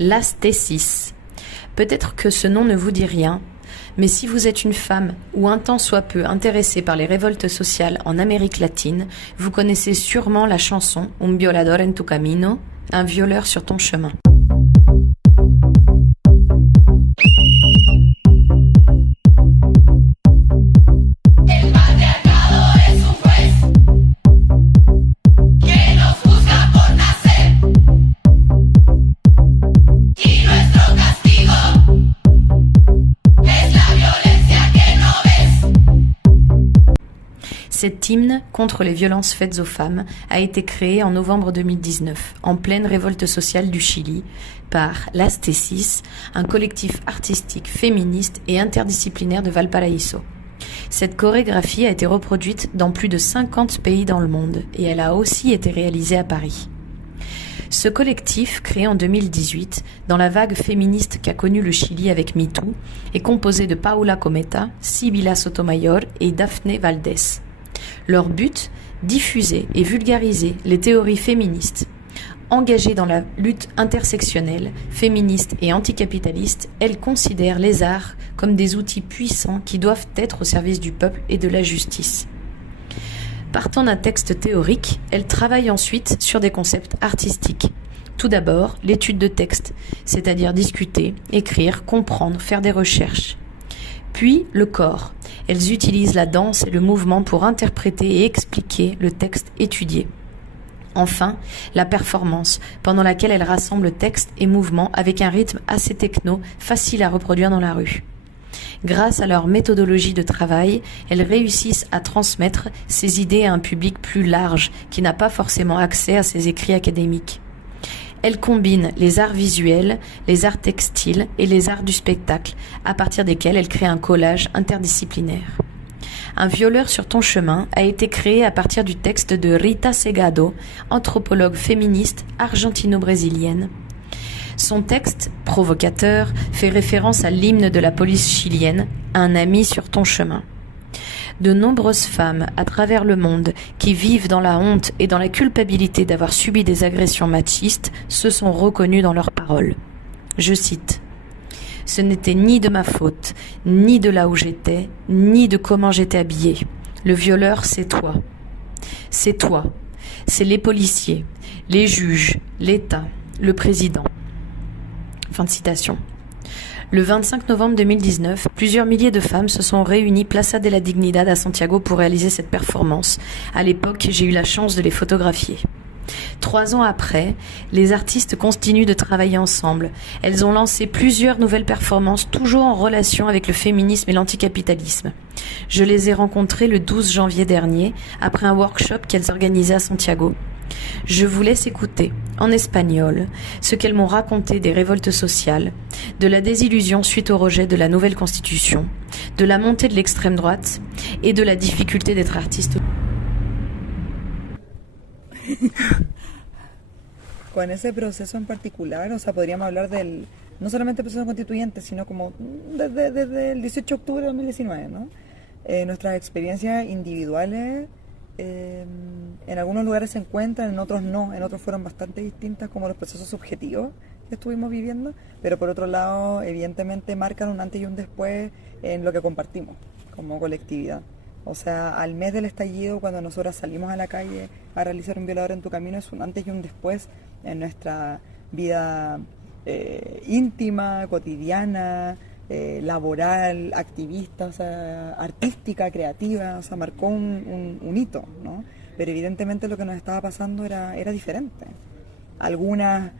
Las Tesis. Peut-être que ce nom ne vous dit rien, mais si vous êtes une femme ou un tant soit peu intéressée par les révoltes sociales en Amérique latine, vous connaissez sûrement la chanson Un violador en tu camino, un violeur sur ton chemin. Cet hymne contre les violences faites aux femmes a été créé en novembre 2019, en pleine révolte sociale du Chili, par Las Tesis, un collectif artistique féministe et interdisciplinaire de Valparaíso. Cette chorégraphie a été reproduite dans plus de 50 pays dans le monde et elle a aussi été réalisée à Paris. Ce collectif, créé en 2018, dans la vague féministe qu'a connue le Chili avec MeToo, est composé de Paula Cometa, Sibila Sotomayor et Daphne Valdés. Leur but, diffuser et vulgariser les théories féministes. Engagées dans la lutte intersectionnelle, féministe et anticapitaliste, elles considèrent les arts comme des outils puissants qui doivent être au service du peuple et de la justice. Partant d'un texte théorique, elles travaillent ensuite sur des concepts artistiques. Tout d'abord, l'étude de texte, c'est-à-dire discuter, écrire, comprendre, faire des recherches. Puis, le corps. Elles utilisent la danse et le mouvement pour interpréter et expliquer le texte étudié. Enfin, la performance, pendant laquelle elles rassemblent texte et mouvement avec un rythme assez techno, facile à reproduire dans la rue. Grâce à leur méthodologie de travail, elles réussissent à transmettre ces idées à un public plus large qui n'a pas forcément accès à ces écrits académiques. Elles combinent les arts visuels, les arts textiles et les arts du spectacle, à partir desquels elles créent un collage interdisciplinaire. Un violeur sur ton chemin a été créé à partir du texte de Rita Segado, anthropologue féministe argentino-brésilienne. Son texte, provocateur, fait référence à l'hymne de la police chilienne, Un ami sur ton chemin. De nombreuses femmes à travers le monde qui vivent dans la honte et dans la culpabilité d'avoir subi des agressions machistes se sont reconnues dans leurs paroles. Je cite : « Ce n'était ni de ma faute, ni de là où j'étais, ni de comment j'étais habillée. Le violeur, c'est toi. C'est toi. C'est les policiers, les juges, l'État, le président. » Fin de citation. Le 25 novembre 2019, plusieurs milliers de femmes se sont réunies Plaza de la Dignidad à Santiago pour réaliser cette performance. À l'époque, j'ai eu la chance de les photographier. 3 ans après, les artistes continuent de travailler ensemble. Elles ont lancé plusieurs nouvelles performances, toujours en relation avec le féminisme et l'anticapitalisme. Je les ai rencontrées le 12 janvier dernier, après un workshop qu'elles organisaient à Santiago. Je vous laisse écouter, en espagnol, ce qu'elles m'ont raconté des révoltes sociales, de la désillusion suite au rejet de la nouvelle constitution, de la montée de l'extrême droite et de la difficulté d'être artiste. Con ese proceso en particular, o sea, podríamos hablar no solamente del proceso constituyente, sino como desde el 18 de octubre de 2019, ¿no? Nuestras experiencias individuales en algunos lugares se encuentran, en otros no, en otros fueron bastante distintas, como los procesos subjetivos que estuvimos viviendo, pero por otro lado, evidentemente marcan un antes y un después en lo que compartimos como colectividad. O sea, al mes del estallido, cuando nosotras salimos a la calle a realizar Un violador en tu camino, es un antes y un después en nuestra vida íntima, cotidiana, laboral, activista, o sea, artística, creativa, o sea, marcó un hito, ¿no? Pero evidentemente lo que nos estaba pasando era diferente. Algunas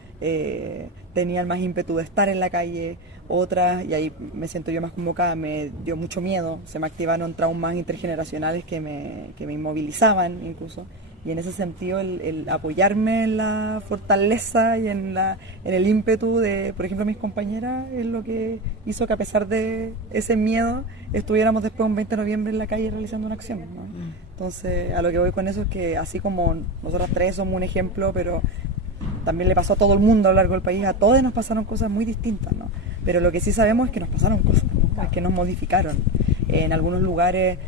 tenían más ímpetu de estar en la calle, otras, y ahí me siento yo más convocada, me dio mucho miedo, se me activaron traumas intergeneracionales que me inmovilizaban incluso. Y en ese sentido el apoyarme en la fortaleza y en el ímpetu de, por ejemplo, mis compañeras es lo que hizo que a pesar de ese miedo estuviéramos después un 20 de noviembre en la calle realizando una acción, ¿no? Entonces a lo que voy con eso es que así como nosotras tres somos un ejemplo, pero también le pasó a todo el mundo a lo largo del país, a todos nos pasaron cosas muy distintas, ¿no? Pero lo que sí sabemos es que nos pasaron cosas, ¿no? Es que nos modificaron. En algunos lugares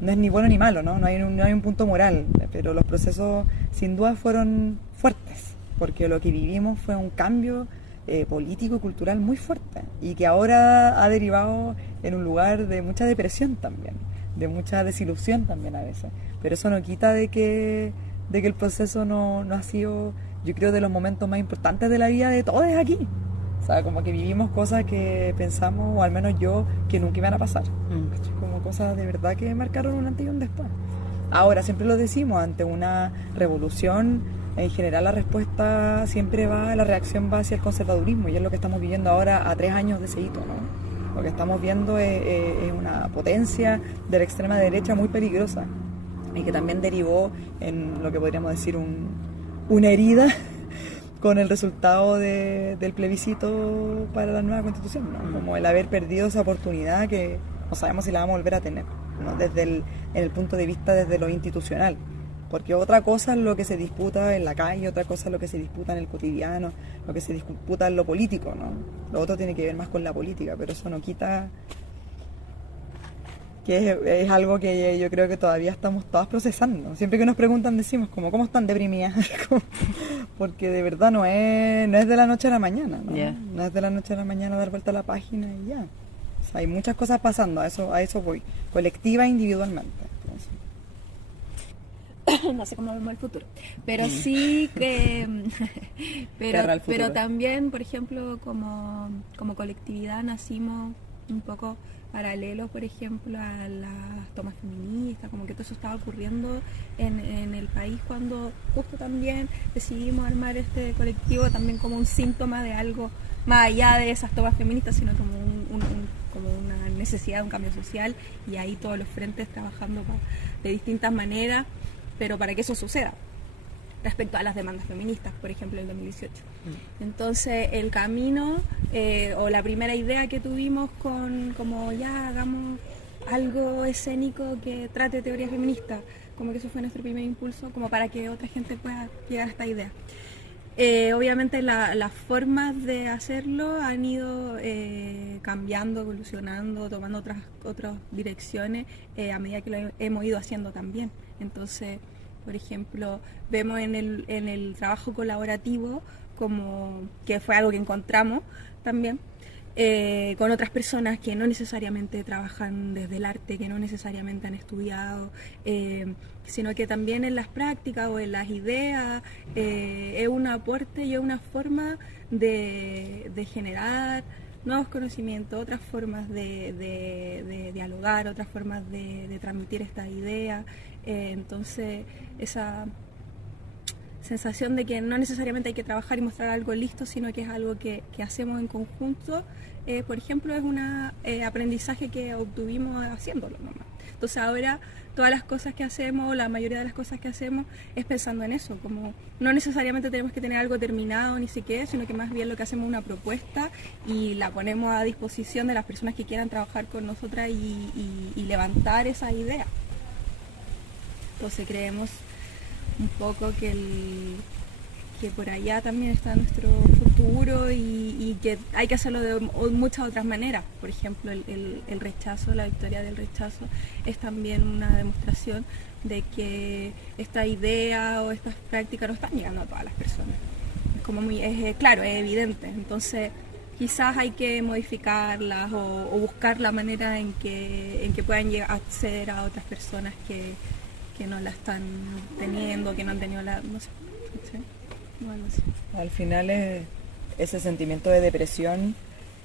no es ni bueno ni malo, ¿no? No hay un punto moral, pero los procesos sin duda fueron fuertes, porque lo que vivimos fue un cambio político y cultural muy fuerte y que ahora ha derivado en un lugar de mucha depresión también, de mucha desilusión también a veces, pero eso no quita de que el proceso no ha sido, yo creo, de los momentos más importantes de la vida de todos aquí. O sea, como que vivimos cosas que pensamos, o al menos yo, que nunca iban a pasar. Como cosas de verdad que marcaron un antes y un después. Ahora, siempre lo decimos, ante una revolución, en general la respuesta siempre la reacción va hacia el conservadurismo, y es lo que estamos viviendo ahora a 3 años de ese hito, ¿no? Lo que estamos viendo es una potencia de la extrema derecha muy peligrosa, y que también derivó en lo que podríamos decir una herida con el resultado del plebiscito para la nueva constitución, ¿no? Como el haber perdido esa oportunidad que no sabemos si la vamos a volver a tener, ¿no? En el punto de vista desde lo institucional, porque otra cosa es lo que se disputa en la calle, otra cosa es lo que se disputa en el cotidiano, lo que se disputa en lo político, ¿no? Lo otro tiene que ver más con la política, pero eso no quita que es algo que yo creo que todavía estamos todas procesando. Siempre que nos preguntan decimos como, ¿cómo están deprimidas? Porque de verdad no es de la noche a la mañana, ¿no? Yeah. No es de la noche a la mañana dar vuelta a la página y ya. O sea, hay muchas cosas pasando, a eso voy, colectiva e individualmente. Entonces. No sé cómo vemos el futuro, pero sí que pero también, por ejemplo, como colectividad nacimos un poco paralelo, por ejemplo, a las tomas feministas, como que todo eso estaba ocurriendo en el país cuando justo también decidimos armar este colectivo también como un síntoma de algo más allá de esas tomas feministas, sino como como una necesidad de un cambio social, y ahí todos los frentes trabajando de distintas maneras, pero para que eso suceda respecto a las demandas feministas, por ejemplo, en el 2018. Entonces, el camino o la primera idea que tuvimos como ya hagamos algo escénico que trate teoría feminista, como que eso fue nuestro primer impulso, como para que otra gente pueda llegar a esta idea. Obviamente las formas de hacerlo han ido cambiando, evolucionando, tomando otras direcciones a medida que lo hemos ido haciendo también. Entonces, por ejemplo, vemos en el trabajo colaborativo como que fue algo que encontramos también con otras personas que no necesariamente trabajan desde el arte, que no necesariamente han estudiado, sino que también en las prácticas o en las ideas es un aporte y es una forma de generar nuevos conocimientos, otras formas de dialogar, otras formas de transmitir estas ideas. Entonces, esa sensación de que no necesariamente hay que trabajar y mostrar algo listo, sino que es algo que hacemos en conjunto, por ejemplo, es un aprendizaje que obtuvimos haciéndolo nomás. Entonces ahora todas las cosas que hacemos, la mayoría de las cosas que hacemos es pensando en eso, como no necesariamente tenemos que tener algo terminado ni siquiera, sino que más bien lo que hacemos es una propuesta y la ponemos a disposición de las personas que quieran trabajar con nosotras y levantar esa idea. Entonces creemos un poco que por allá también está nuestro futuro y que hay que hacerlo de muchas otras maneras. Por ejemplo, el rechazo, la victoria del rechazo es también una demostración de que esta idea o estas prácticas no están llegando a todas las personas. Es como claro, es evidente. Entonces quizás hay que modificarlas o buscar la manera en que puedan acceder a otras personas que no la están teniendo, que no han tenido no sé. ¿Sí? Bueno, sí. Al final ese sentimiento de depresión,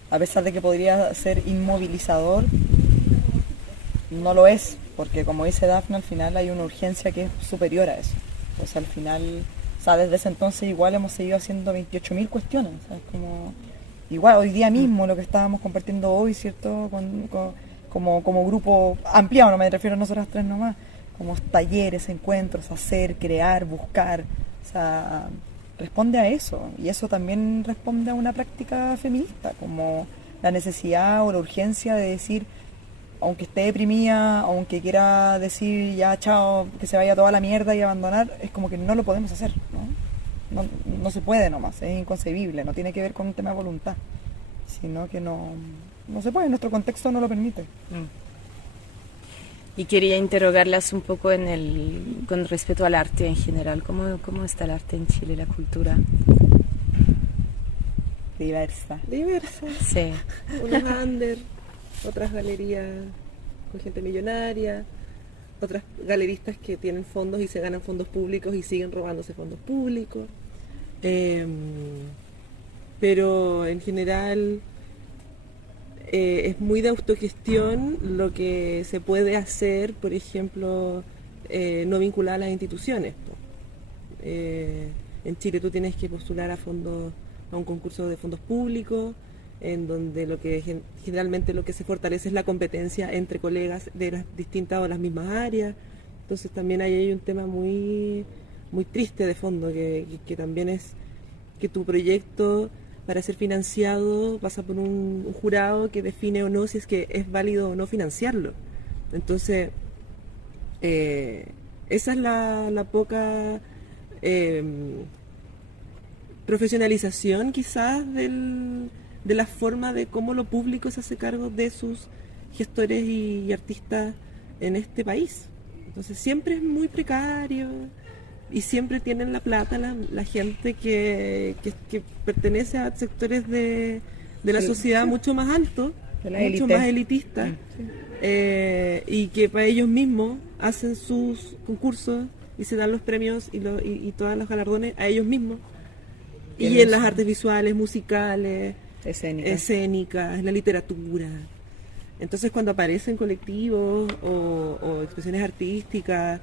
a pesar de que podría ser inmovilizador, no lo es, porque como dice Dafne, al final hay una urgencia que es superior a eso. Pues al final, o sea, desde ese entonces igual hemos seguido haciendo 28.000 cuestiones, o sea, es como igual hoy día mismo lo que estábamos compartiendo hoy, ¿cierto? Como grupo ampliado, no me refiero a nosotras tres nomás, como talleres, encuentros, hacer, crear, buscar, o sea, responde a eso, y eso también responde a una práctica feminista, como la necesidad o la urgencia de decir, aunque esté deprimida, aunque quiera decir ya chao, que se vaya toda la mierda y abandonar, es como que no lo podemos hacer, no se puede nomás, es inconcebible, no tiene que ver con un tema de voluntad, sino que no se puede, nuestro contexto no lo permite. Y quería interrogarlas un poco con respecto al arte en general. ¿Cómo está el arte en Chile, la cultura? Diversa. Sí. Unos under, otras galerías con gente millonaria, otras galeristas que tienen fondos y se ganan fondos públicos y siguen robándose fondos públicos. Pero en general es muy de autogestión lo que se puede hacer, por ejemplo, no vincular a las instituciones. En Chile tú tienes que postular a un concurso de fondos públicos, en donde generalmente lo que se fortalece es la competencia entre colegas de las distintas o las mismas áreas. Entonces también hay un tema muy, muy triste de fondo, que también es que tu proyecto, para ser financiado, pasa por un jurado que define o no si es que es válido o no financiarlo. Entonces, esa es la poca profesionalización quizás de la forma de cómo lo público se hace cargo de sus gestores y artistas en este país. Entonces siempre es muy precario y siempre tienen la plata la gente que pertenece a sectores de la sociedad mucho más altos, mucho más elitistas, y que para ellos mismos hacen sus concursos y se dan los premios y todos los galardones a ellos mismos. Y en las artes visuales, musicales, escénicas, en la literatura. Entonces cuando aparecen colectivos o expresiones artísticas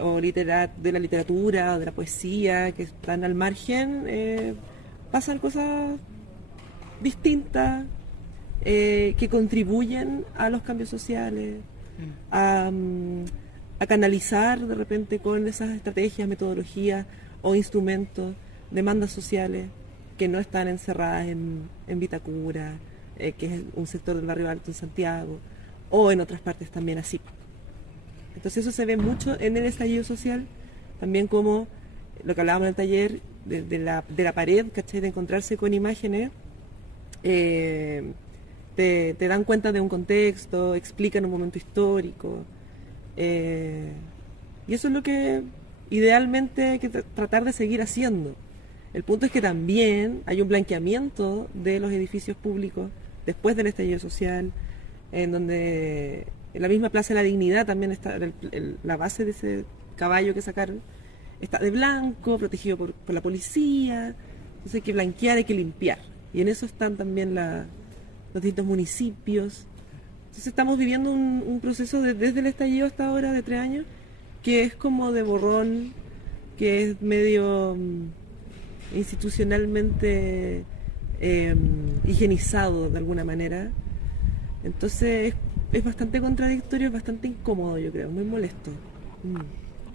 o de la literatura o de la poesía que están al margen, pasan cosas distintas que contribuyen a los cambios sociales, a canalizar de repente con esas estrategias, metodologías o instrumentos demandas sociales que no están encerradas en Vitacura, que es un sector del barrio alto en Santiago, o en otras partes también así. Entonces eso se ve mucho en el estallido social, también como lo que hablábamos en el taller, de la pared, ¿cachai? De encontrarse con imágenes, te dan cuenta de un contexto, explican un momento histórico, y eso es lo que idealmente hay que tratar de seguir haciendo. El punto es que también hay un blanqueamiento de los edificios públicos después del estallido social, en donde en la misma Plaza de la Dignidad también está la base de ese caballo que sacaron, está de blanco, protegido por la policía. Entonces hay que blanquear, hay que limpiar. Y en eso están también los distintos municipios. Entonces estamos viviendo un proceso desde el estallido hasta ahora de 3 años, que es como de borrón, que es medio institucionalmente higienizado de alguna manera. Entonces es bastante contradictorio, es bastante incómodo, yo creo, muy molesto.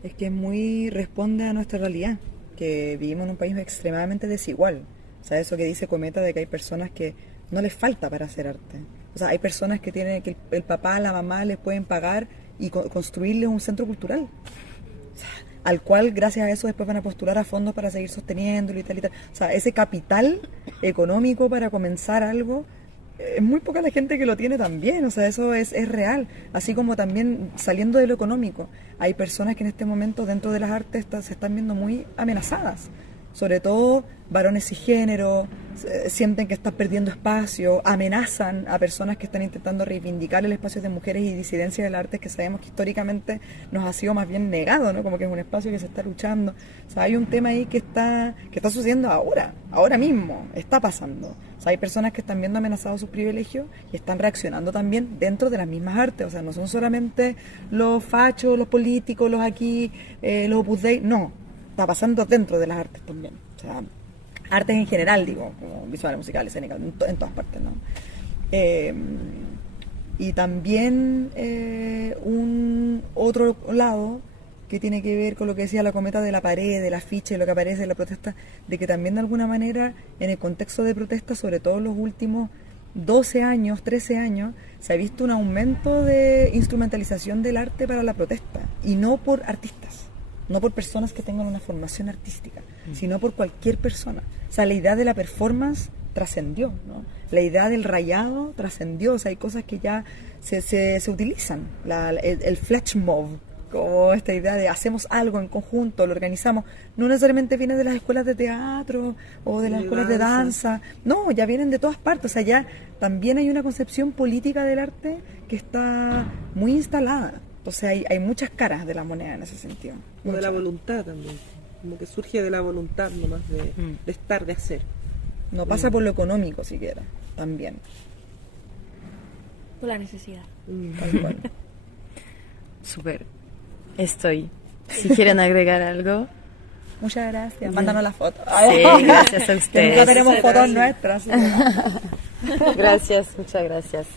Es que responde a nuestra realidad, que vivimos en un país extremadamente desigual. O sea, eso que dice Cometa de que hay personas que no les falta para hacer arte. O sea, hay personas que tienen que el papá, la mamá les pueden pagar y construirles un centro cultural. O sea, al cual gracias a eso después van a postular a fondos para seguir sosteniéndolo y tal y tal. O sea, ese capital económico para comenzar algo, es muy poca la gente que lo tiene también. O sea, eso es real. Así como también saliendo de lo económico, hay personas que en este momento dentro de las artes se están viendo muy amenazadas. Sobre todo varones cisgénero, sienten que están perdiendo espacio, amenazan a personas que están intentando reivindicar el espacio de mujeres y disidencia del arte, que sabemos que históricamente nos ha sido más bien negado, ¿no? Como que es un espacio que se está luchando. O sea, hay un tema ahí que está sucediendo ahora mismo, está pasando. O sea, hay personas que están viendo amenazados sus privilegios y están reaccionando también dentro de las mismas artes. O sea, no son solamente los fachos, los políticos, los aquí, los Opus Dei, no. Está pasando dentro de las artes también. O sea, artes en general, digo, como visuales, musicales, escénicas, en todas partes, ¿no? Y también un otro lado que tiene que ver con lo que decía la Cometa de la pared, del afiche, lo que aparece en la protesta, de que también de alguna manera en el contexto de protesta, sobre todo en los últimos 12 años, 13 años, se ha visto un aumento de instrumentalización del arte para la protesta, y no por artistas. No por personas que tengan una formación artística, sino por cualquier persona. O sea, la idea de la performance trascendió, ¿no? La idea del rayado trascendió. O sea, hay cosas que ya se utilizan. El flash mob, como esta idea de hacemos algo en conjunto, lo organizamos, no necesariamente viene de las escuelas de teatro o de las escuelas de danza, no, ya vienen de todas partes, o sea, ya también hay una concepción política del arte que está muy instalada, entonces hay muchas caras de la moneda en ese sentido. O de la voluntad también, como que surge de la voluntad nomás de estar, de hacer. No pasa por lo económico siquiera, también. Por la necesidad. Tal cual. Súper. Estoy. Si quieren agregar algo. Muchas gracias. Mándanos las fotos. Sí, gracias a ustedes. Nunca tenemos fotos nuestras. Gracias, muchas gracias.